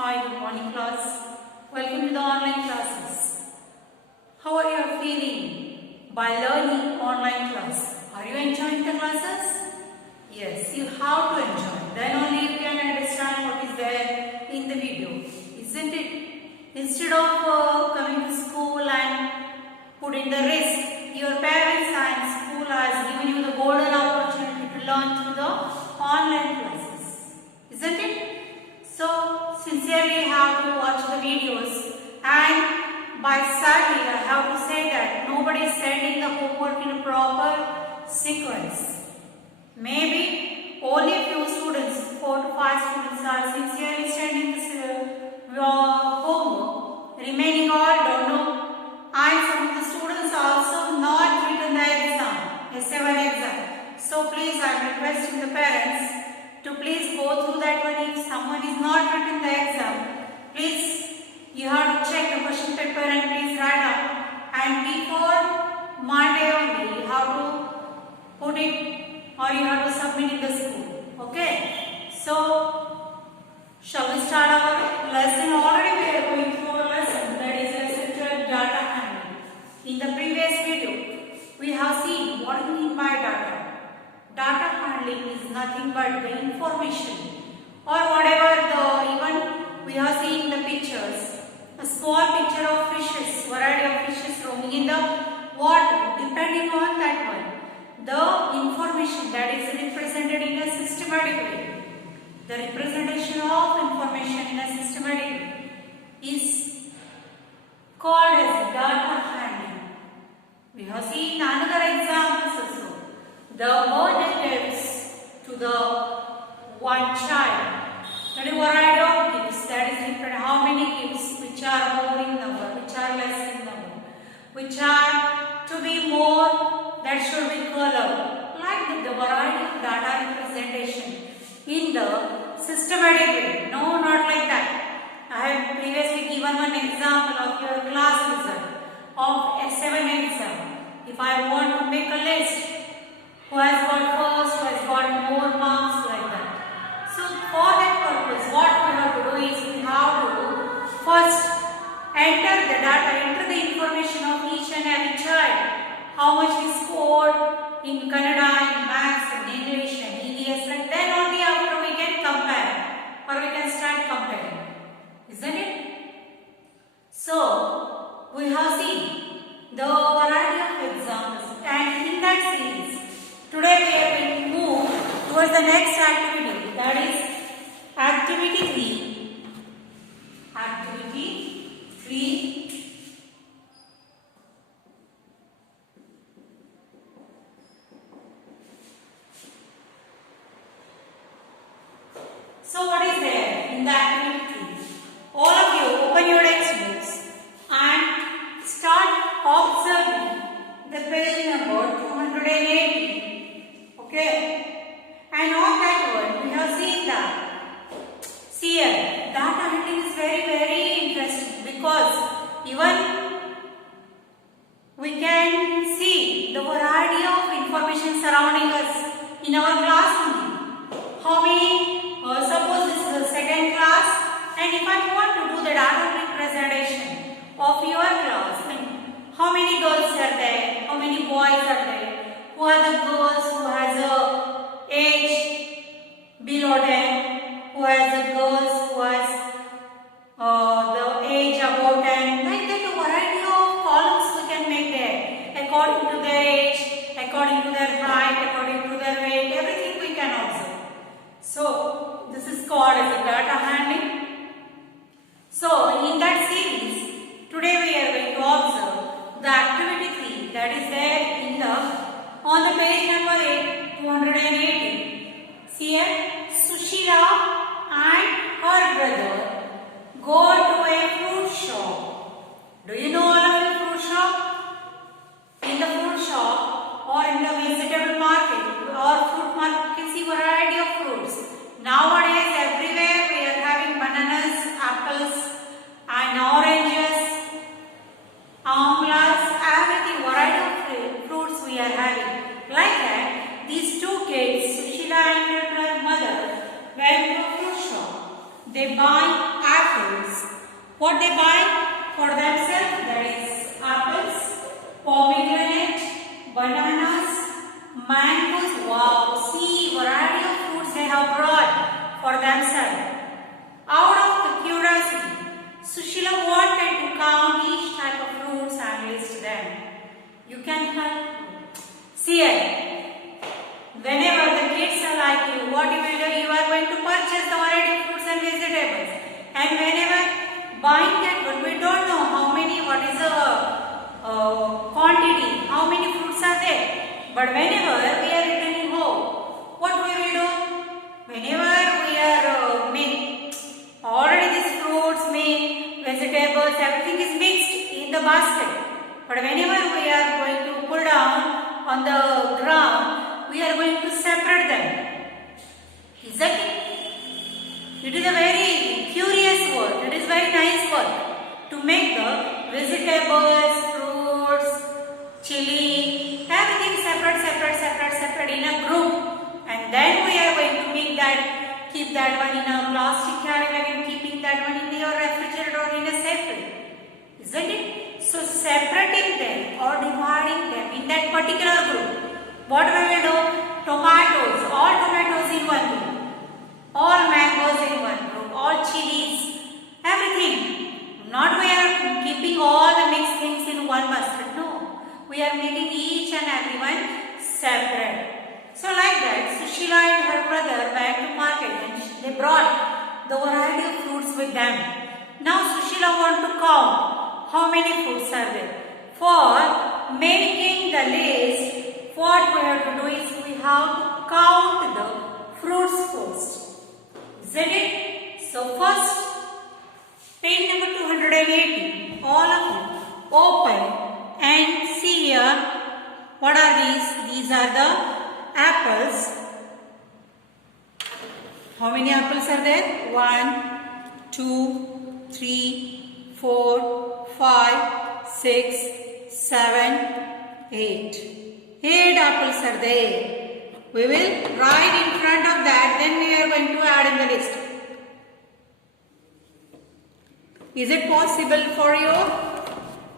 Hi, good morning class. Welcome to the online classes. How are you feeling by learning online class? Are you enjoying the classes? Yes, you have to enjoy. Then only you can understand what is there in the video, isn't it? Instead of coming to school and putting the risk, your parents and school has given you the golden opportunity to learn through the online classes, isn't it? So, sincerely you have to watch the videos, and by sadly I have to say that nobody is sending the homework in a proper sequence. Maybe only a few students, 4 to 5 students are sincerely sending this homework. Remaining all don't know, and some of the students also not written the exam, S7 exam. So please I am requesting the parents to please go through that one. If someone is not written the exam, please you have to check the question paper and please write up, and before Monday only you have to put it or you have to submit in the school. Okay, so shall we start our lesson? Already we are going through our lesson, that is lesson 12, data handling. In the previous video we have seen what we mean by data. Data handling is nothing but the information or whatever the even we have seen the pictures, a small picture of fishes, variety of fishes roaming in the water. Depending on that one, the information that is represented in a systematic way. The representation of information in a systematic way is called as data handling. We have seen another example also. The bird gives to the one child. That is variety of gifts, that is different. How many gifts, which are more in number, which are less in number, which are to be more, that should be color. Like the variety of data representation in the systematic way. No, not like that. I have previously given one example of your class result of S7 exam. If I want to make a list, who has got first, who has got more marks, like that. So for that purpose, what we have to do is we have to first enter the data, enter the information of each and every child. How much he scored in Kannada, in Maths, in English, and EVS, and then only after we can compare or we can start comparing. Isn't it? So we have seen the variety of examples, and in that series, today we are going to move towards the next activity, that is activity 3. Activity 3. So what is there in the activity 3? All of you open your textbooks and start observing the page number 280. Okay, and on that one we have seen that. See here, data handling is very interesting because even we can see the variety of information surrounding us in our class only. How many? Suppose this is the second class, and if I want to do the data representation of your class, how many girls are there? How many boys are there? Who are the girls who has a age below 10? Who has the girls who has the age above 10? Like that, a variety of columns we can make there according to their age, according to their height, according to their weight. Everything we can observe. So this is called as a data handling. So in that series, today we are going to observe the activity 3, that is there in the on the page number 280. See here, Sushila and her brother go to a fruit shop. Do you know all of the fruit shop? In the fruit shop or in the vegetable market or fruit market, you can see variety of fruits. Nowadays everywhere we are having bananas, apples and oranges, amlas, everything, variety of fruits we are having. Like that, these two kids, Sushila and her mother, went to a fruit shop. They buy apples. what they buy for themselves? That is apples, pomegranate, bananas, mangoes. Wow, see variety of fruits they have brought for themselves. Out of the curiosity, Sushila wanted to count each type of fruits and list them. You can help. See it. Whenever the kids are like you, what you will do? You are going to purchase the variety of fruits and vegetables. And whenever buying that, but we don't know how many, what is the quantity, how many fruits are there. But whenever we are returning home, what we will do? Whenever we are already these fruits, meat, vegetables, everything is mixed in the basket. But whenever we are going to pull down on the ground, we are going to separate them. Isn't it? It is a very curious work. It is very nice work to make the vegetables, fruits, chili, everything separate in a group. And then we are going to make that, keep that one in a plastic carry bag and keeping that one in your refrigerator or in a safe way. Isn't it? So separating them or dividing them in that particular group. What we will do? Tomatoes, all tomatoes in one group, all mangoes in one group, all chilies, everything. Not we are keeping all the mixed things in one basket. No, we are making each and every one separate. So like that, Sushila and her brother went to market and they brought the variety of fruits with them. Now Sushila want to count how many fruits are there. For making the list, what we have to do is we have to count the fruits first. Isn't it? So first, page number 280, all of you open and see here. What are these? These are the apples. How many apples are there? 1, 2, 3, 4, 5, 6, 7, 8. 8 apples are there. We will write in front of that, then we are going to add in the list. Is it possible for you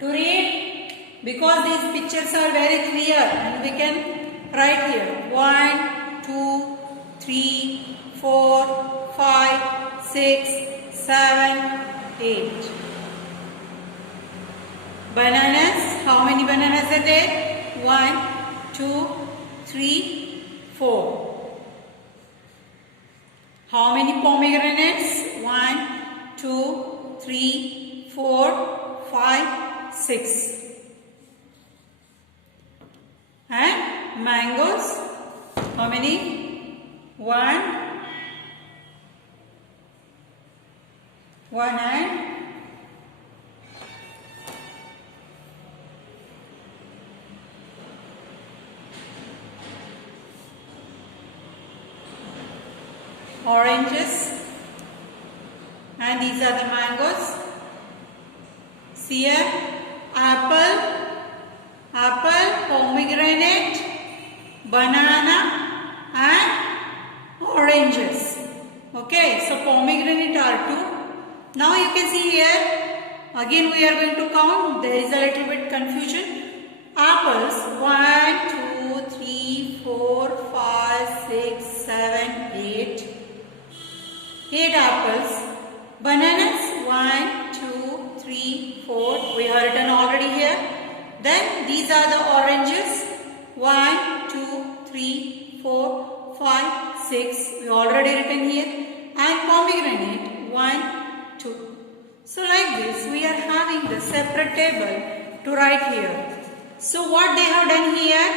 to read? Because these pictures are very clear and we can write here. 1, 2, 3, 4, 5, 6, 7, 8. Bananas. How many bananas are there? 1, 2, 3, 4. How many pomegranates? 1, 2, 3, 4, 5, 6. And mangoes? How many? 1 and oranges, and these are the mangoes. See here, apple, pomegranate, banana and oranges. Okay, so pomegranate are 2. Now you can see here, again we are going to count. There is a little bit confusion. Apples, 1, 2, 3, 4, 5, 6, 7, 8. 8 apples. Bananas, 1, 2, 3, 4. We have written already here. Then these are the oranges. 1, 2, 3, 4, 5, 6. We already written here. And pomegranate, 1, 2. So like this, we are having the separate table to write here. So what they have done here,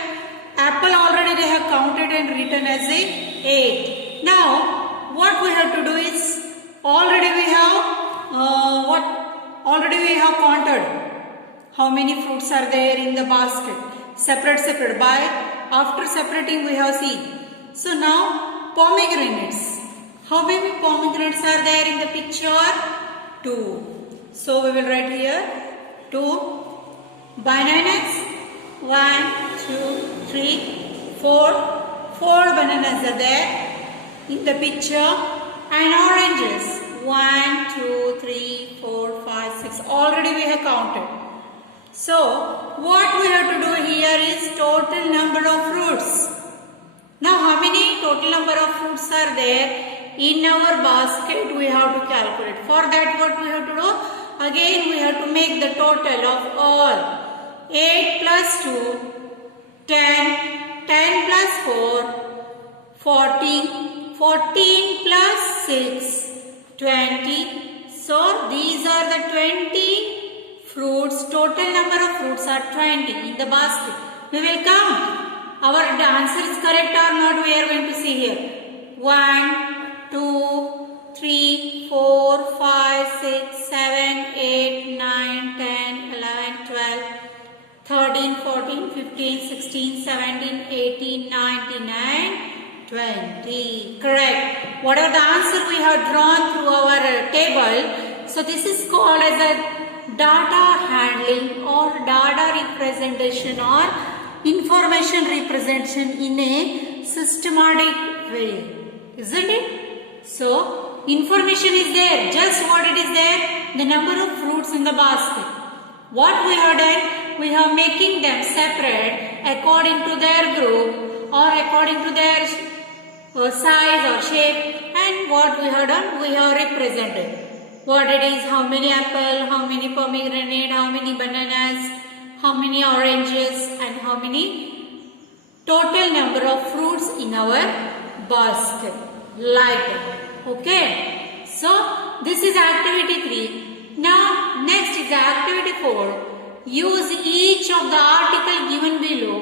apple already they have counted and written as a 8. Now what we have to do is, already we have counted how many fruits are there in the basket. Separate. By after separating we have seen. So now pomegranates. How many pomegranates are there in the picture? 2. So we will write here 2. Bananas, 1, 2, 3, 4. 4 bananas are there in the picture. And oranges, 1, 2, 3, 4, 5, 6. Already we have counted. So, what we have to do here is total number of fruits. Now, how many total number of fruits are there in our basket? We have to calculate. For that, what we have to do? Again, we have to make the total of all. 8 plus 2, 10, 10 plus 4, 14, 14 plus 6, 20. So, these are the 20 fruits. Total number of fruits are 20 in the basket. We will count. Our answer is correct or not, we are going to see here. 1, 2, 3, 4, 5, 6, 7, 8, 9, 10, 11, 12, 13, 14, 15, 16, 17, 18, 19, and 20. Correct. Whatever the answer we have drawn through our table, so this is called as a data handling or data representation or information representation in a systematic way. Isn't it? So, information is there. Just what it is there? The number of fruits in the basket. What we have done? We have making them separate according to their group or according to their size or shape, and what we have done? We have represented. What it is, how many apple, how many pomegranate, how many bananas, how many oranges, and how many total number of fruits in our basket. Like that. Okay. So, this is activity 3. Now, next is activity 4. Use each of the article given below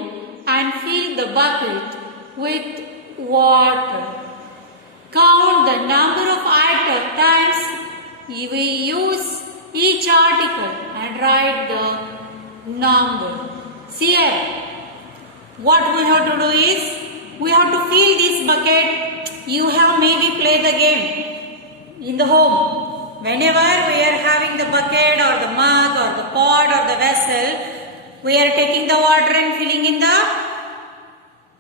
and fill the bucket with water. Count the number of times we use each article and write the number. See here, what we have to do is, we have to fill this bucket. You have maybe played the game in the home. Whenever we are having the bucket or the mug or the pot or the vessel, we are taking the water and filling in the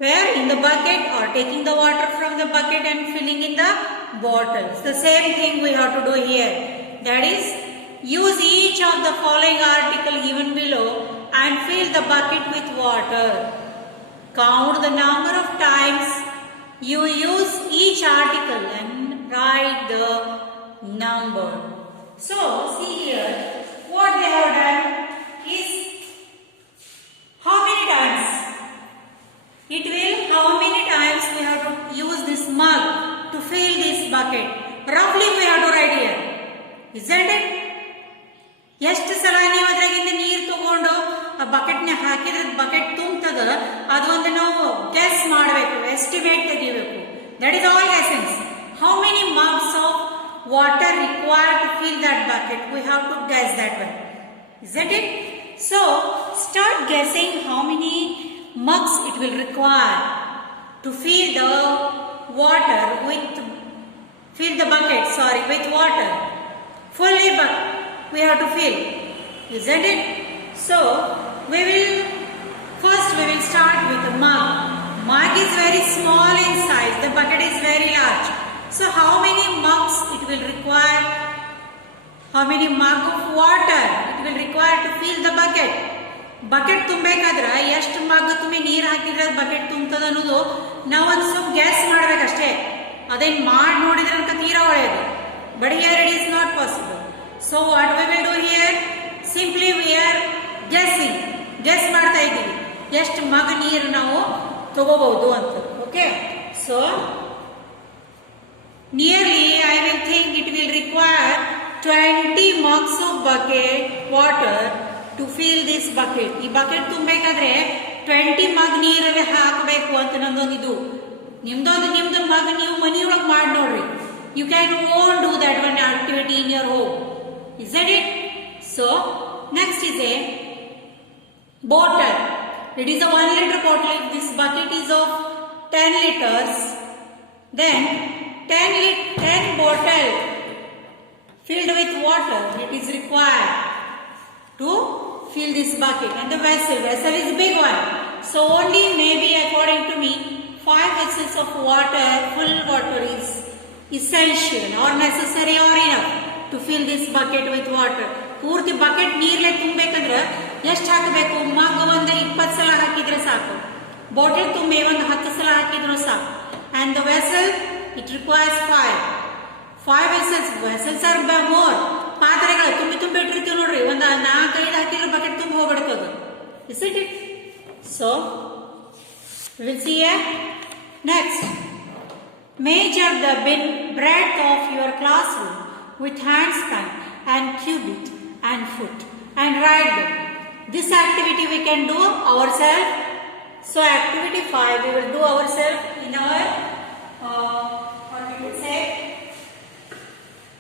in the bucket, or taking the water from the bucket and filling in the bottles. The same thing we have to do here. That is, use each of the following article given below and fill the bucket with water. Count the number of times you use each article and write the number. So, see here, what they have done is, how many times? It will, how many times we have to use this mug to fill this bucket. Roughly we have to write here. Isn't it? ಎಷ್ಟು ಸಲ ನೀವು ಅದರಾಗಿಂದ ನೀರು ತಗೊಂಡು ಆ ಬಕೆಟ್ನ ಹಾಕಿದ್ರೆ bucket ತುಂಬುತ್ತದೆ, ಅದೊಂದು ನಾವು ಗೆಸ್ ಮಾಡಬೇಕು, ಎಸ್ಟಿಮೇಟ್ ತೆಗಿಬೇಕು. That is all essence. How many mugs of water required to fill that bucket? We have to guess that one. Isn't it? So, start guessing how many mugs it will require to fill the water fill the bucket, with water. Fully we have to fill. Isn't it? So, we will start with the mug. Mug is very small in size. The bucket is very large. So, how many mugs it will require? How many mug of water it will require to fill the bucket? Bucket ತುಂಬಬೇಕಾದ್ರೆ ಎಷ್ಟು mug ತುಂಬಿ ನೀರು ಹಾಕಿದ್ರೆ bucket ತುಂಬುತ್ತದೆ ಅನ್ನೋದು ನಾವು ಒಂದು ಸ್ವಲ್ಪ ಗ್ಯಾಸ್ ಮಾಡಬೇಕಷ್ಟೇ. ಅದೇನು ಮಾಡಿ ನೋಡಿದ್ರೆ ಅಂತ ತೀರಾ ಒಳ್ಳೆಯದು. But here it is not possible. So what we will do here? Simply we are guess ಮಾಡ್ತಾ ಇದ್ದೀವಿ ಎಷ್ಟು ಮಗ್ ನೀರು ನಾವು ತಗೋಬಹುದು ಅಂತ. Okay, so nearly I will think it will require 20 mugs of bucket water to fill this bucket. ಈ bucket ತುಂಬಬೇಕಾದ್ರೆ 20 ಮಗ್ ನೀರಲ್ಲಿ ಹಾಕಬೇಕು ಅಂತ ನಂದೊಂದು ಇದು. ನಿಮ್ದು ಮಗ್ ನೀವು ಮನೆಯೊಳಗೆ ಮಾಡಿ ನೋಡ್ರಿ. You can won't do that one activity in your home. Isn't it? So, next is a bottle. It is a 1 liter bottle. If this bucket is of 10 liters, then 10 bottle filled with water it is required to fill this bucket. And the vessel is a big one. So only maybe according to me 5 vessels of water, full water is essential or necessary or enough to fill this bucket with water. ಪೂರ್ತಿ bucket ನೀರ್ಲೆ ತುಂಬಬೇಕಂದ್ರೆ ಎಷ್ಟು ಹಾಕಬೇಕು? ಮಗ್ ಒಂದು 20 ಸಲ ಹಾಕಿದ್ರೆ ಸಾಕು. Bottle ತುಂಬಿ ಒಂದು 10 ಸಲ ಹಾಕಿದ್ರು ಸಾಕು. And the vessel, it requires 5 vessels. Vessels are more. ಪಾತ್ರೆಗಳು ತುಂಬಿ ಇಟ್ಟಿರ್ತೀವಿ ನೋಡ್ರಿ, ಒಂದು 4-5 ಹಾಕಿದ್ರೆ ಬಕೆಟ್ ತುಂಬಿ ಹೋಗ್ಬಿಡ್ತದ. Isn't it? So we will see here. Next, measure the breadth of your classroom with handspan and cubit and foot and write them. This activity we can do ourselves. So activity 5 we will do ourselves in our what we would say.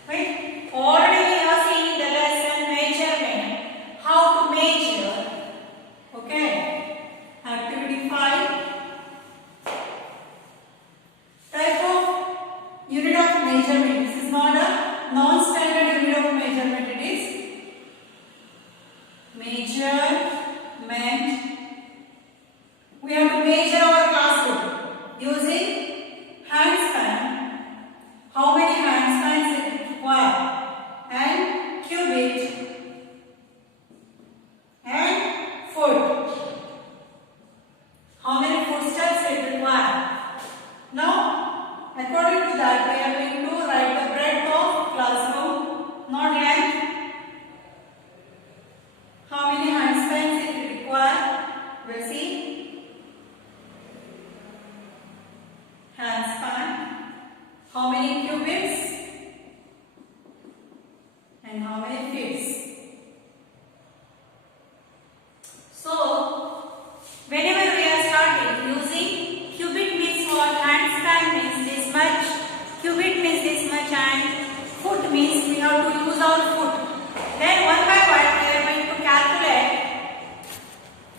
Wait, already we have seen in the lesson measurement, how to measure. Okay, activity 5. Type of unit of measurement. This is not a non-standard unit of measurement. It is measurement. We have to measure our classroom using handspan. How many handspans it require? And cubit and foot. How many footsteps it require? Now, according to that, we are going to write the breadth of classroom, not length. How many handspans it require? We'll see. Handspan. How many cubits? And how many feet? So, whenever we are starting using cubit means what? Handspan means this much, cubit means this much, and foot means we have to use our foot. Then one by one we are going to calculate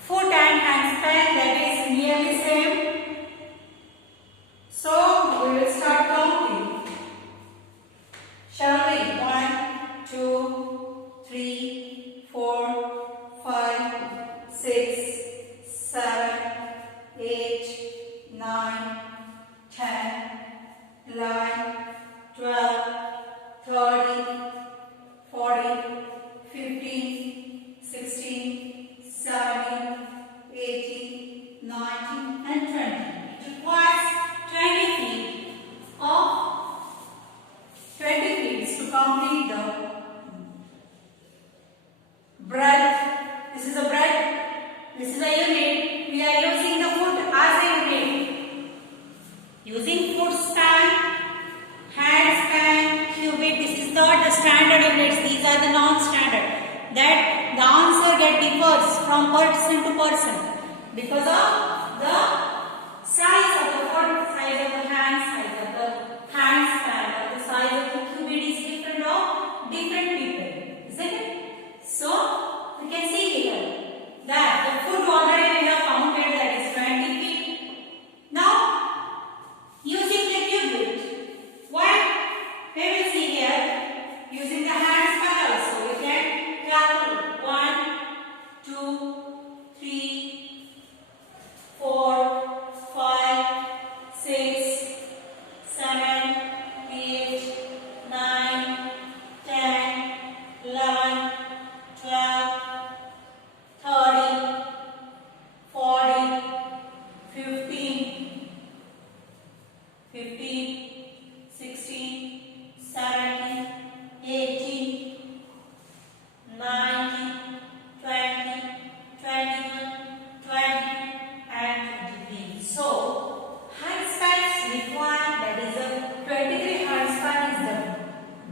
foot and handspan, that is nearly same. So we will start counting. Shall we? 1, 2, 3, 4, 5, 6, 7, 8, 9, 10, 11, 12, 13, 14, 15, 16, 17, 18, 19 and 20. It requires 20 feet of 20 feet to complete the breadth. This is a breadth. This is a unit. We are using the foot as a unit. Using foot span, hand span, cubit. This is not the standard units. These are the non-standard. That the answer differs from person to person because of the size of the foot, size of the hand, size of the hand span, or the size of the cubit is different of different people. Isn't it? So we can see here that the foot already we have counted, that is 20 feet. Now using the cubit, what we will see here, using the hand span also we can calculate 1, 2, 3, 4, 5, 6, 7, 8, 9, 10, 11, 12, 13, 14, 15, 16, 17, 18, 19, 20, 21, 20 and 23. So, handspans required, that is a 23 handspan is the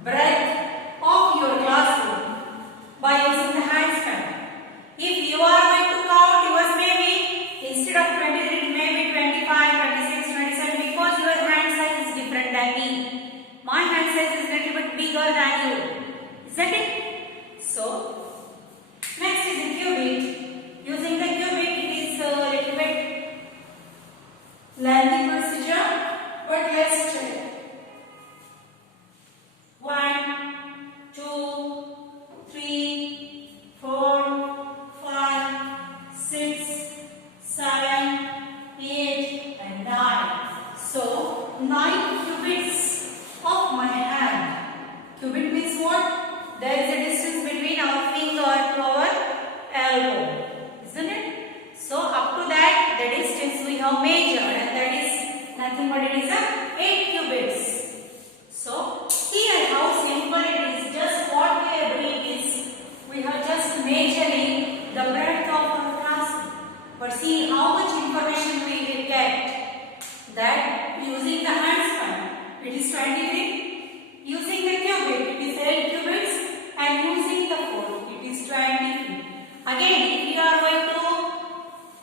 breadth of your classroom by using the handspan. If you are going to count yours, maybe instead of 23 it may be 25, 26, 27 because your hand size is different than me. My hand size is little bit bigger than you. Isn't it? So, next is the cubit. Using the cubit it is a little bit lengthy procedure, but let's check. 1, 2, 3, 4, 5, 6, 7, 8 and 9. So 9 cubits of is 23. Using the cubit, it is 8 cubits, and using the 4, it is 23. Again, if you are going to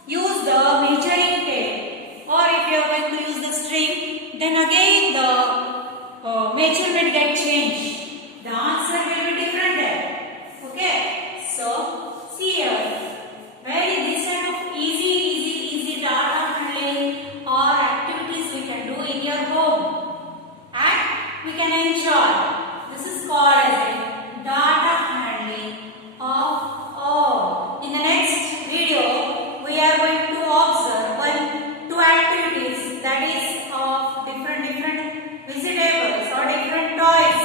use the measuring tape, or if you are going to use the string, then again the measurement get changed. The answer will be different there. Okay. So see here, where this kind of easy data handling or activities we can do in your home, and we can enjoy. This is called as data handling of all. In the next video, we are going to observe two activities, that is of different vegetables or different toys.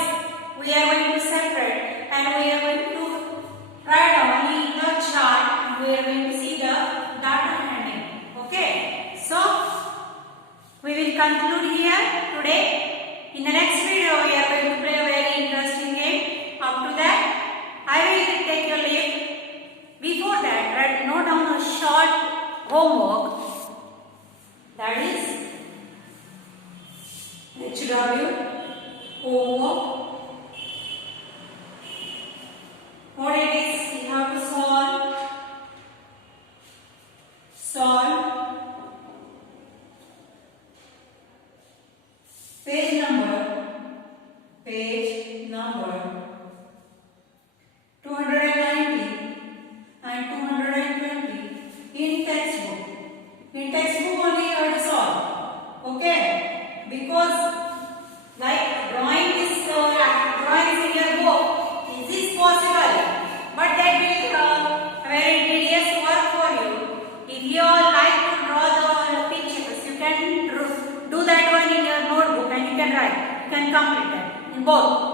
We are going to separate, and we are going to write down in the chart, and we are going to see the data handling. Okay. So we will conclude here today. In the next video, we are going to play a very interesting game. Up to that, I will take your leave. Before that, note down a short homework. That is HW homework. What it is, you have to solve page number 290 and 220 in textbook. In textbook only you have to solve. Okay? Because like drawing is in your book, is this possible? But that will very tedious work for you. If you like to draw the pictures, you can do that one in your notebook, and you can write. You can complete that in both.